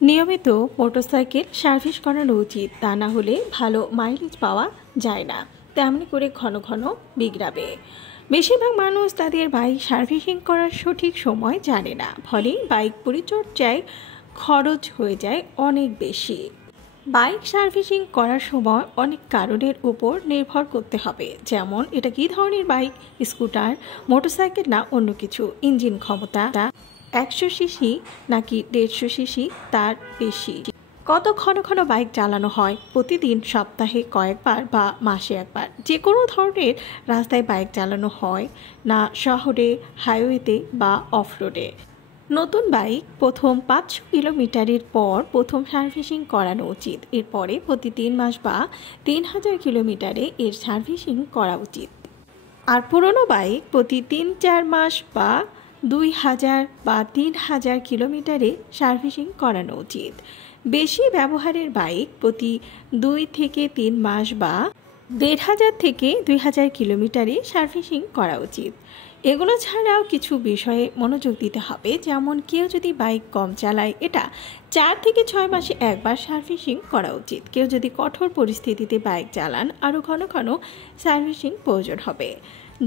নিয়মিত motorcycle service করানো উচিত, তা না হলে ভালো মাইলেজ পাওয়া যায় না। তেমনি করে ঘন ঘন বিগড়াবে। বেশিরভাগ মানুষ তাদের বাইক সার্ভিসিং করার সঠিক সময় জানে না, ফলে বাইক পরিচর্যায় খরচ হয়ে যায় অনেক বেশি। বাইক সার্ভিসিং করার সময় অনেক কারণের উপর নির্ভর করতে হবে, যেমন এটা কী ধরনের বাইক, স্কুটার, মোটরসাইকেল না অন্য কিছু, ইঞ্জিন ক্ষমতা 100 সিসি নাকি 150 সিসি তার বেশি, কত ঘন ঘন বাইক চালানো হয়, প্রতিদিন, সপ্তাহে কয়েকবার বা মাসে একবার, যে কোনো ধরনের রাস্তায় বাইক চালানো হয় না শহরে, হাইওয়েতে বা অফরোডে। নতুন বাইক প্রথম 500 কিলোমিটারের পর প্রথম সার্ভিসিং করানো উচিত। এরপরে প্রতি 3 মাস বা 3000 কিলোমিটারে এর সার্ভিসিং করা উচিত। আর পুরনো বাইক প্রতি 3-4 মাস বা 2000 বা 3000 কিলোমিটারে সার্ভিসিং করানো উচিত। বেশি ব্যবহারের বাইক প্রতি 2 থেকে 3 মাস বা 1500 থেকে 2000 কিলোমিটারে সার্ভিসিং করা উচিত। এগুলো ছাড়াও কিছু বিষয়ে মনোযোগ দিতে হবে, যেমন কেউ যদি বাইক কম চালায়, এটা 4 থেকে 6 মাসে একবার সার্ভিসিং করা উচিত। কেউ যদি কঠোর পরিস্থিতিতে বাইক চালান, আরও ঘন ঘন সার্ভিসিং প্রয়োজন হবে।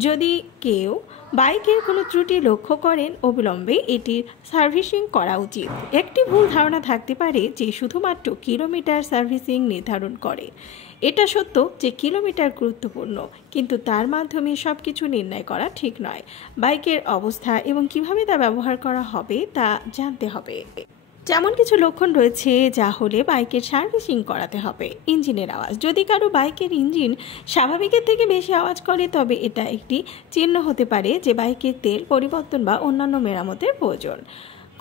যদি কেউ বাইকের কোনো ত্রুটি লক্ষ্য করেন, অবিলম্বে এটির সার্ভিসিং করা উচিত। একটি ভুল ধারণা থাকতে পারে যে শুধুমাত্র কিলোমিটার সার্ভিসিং নির্ধারণ করে। এটা সত্য যে কিলোমিটার গুরুত্বপূর্ণ, কিন্তু তার মাধ্যমে সব কিছু নির্ণয় করা ঠিক নয়। বাইকের অবস্থা এবং কিভাবে তা ব্যবহার করা হবে তা জানতে হবে। যেমন কিছু লক্ষণ রয়েছে যা হলে বাইকের সার্ভিসিং করাতে হবে। ইঞ্জিনের আওয়াজ, যদি কারো বাইকের ইঞ্জিন স্বাভাবিকের থেকে বেশি আওয়াজ করে, তবে এটা একটি চিহ্ন হতে পারে যে বাইকের তেল পরিবর্তন বা অন্যান্য মেরামতের প্রয়োজন।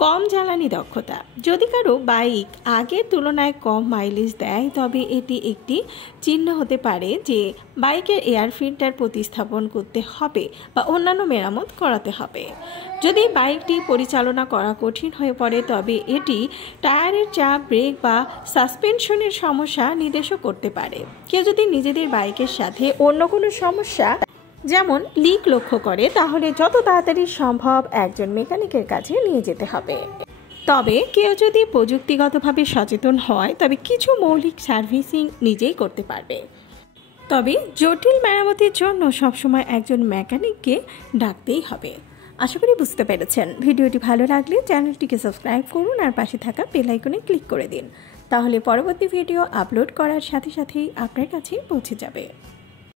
কম জ্বালানি দক্ষতা, যদি কারো বাইক আগের তুলনায় কম মাইলেজ দেয়, তবে এটি একটি চিহ্ন হতে পারে যে বাইকের এয়ার ফিল্টার প্রতিস্থাপন করতে হবে বা অন্যান্য মেরামত করাতে হবে। যদি বাইকটি পরিচালনা করা কঠিন হয়ে পড়ে, তবে এটি টায়ারের চাপ, ব্রেক বা সাসপেনশনের সমস্যা নির্দেশও করতে পারে। কেউ যদি নিজেদের বাইকের সাথে অন্য কোনো সমস্যা যেমন লিক লক্ষ্য করে, তাহলে যত তাড়াতাড়ি সম্ভব একজন মেকানিকের কাছে নিয়ে যেতে হবে। তবে কেউ যদি প্রযুক্তিগতভাবে সচেতন হয়, তবে কিছু মৌলিক সার্ভিসিং নিজেই করতে পারবে। তবে জটিল মেরামতির জন্য সবসময় একজন মেকানিককে ডাকতেই হবে। আশা করি বুঝতে পেরেছেন। ভিডিওটি ভালো লাগলে চ্যানেলটিকে সাবস্ক্রাইব করুন আর পাশে থাকা বেল আইকনে ক্লিক করে দিন, তাহলে পরবর্তী ভিডিও আপলোড করার সাথে সাথেই আপনার কাছে পৌঁছে যাবে।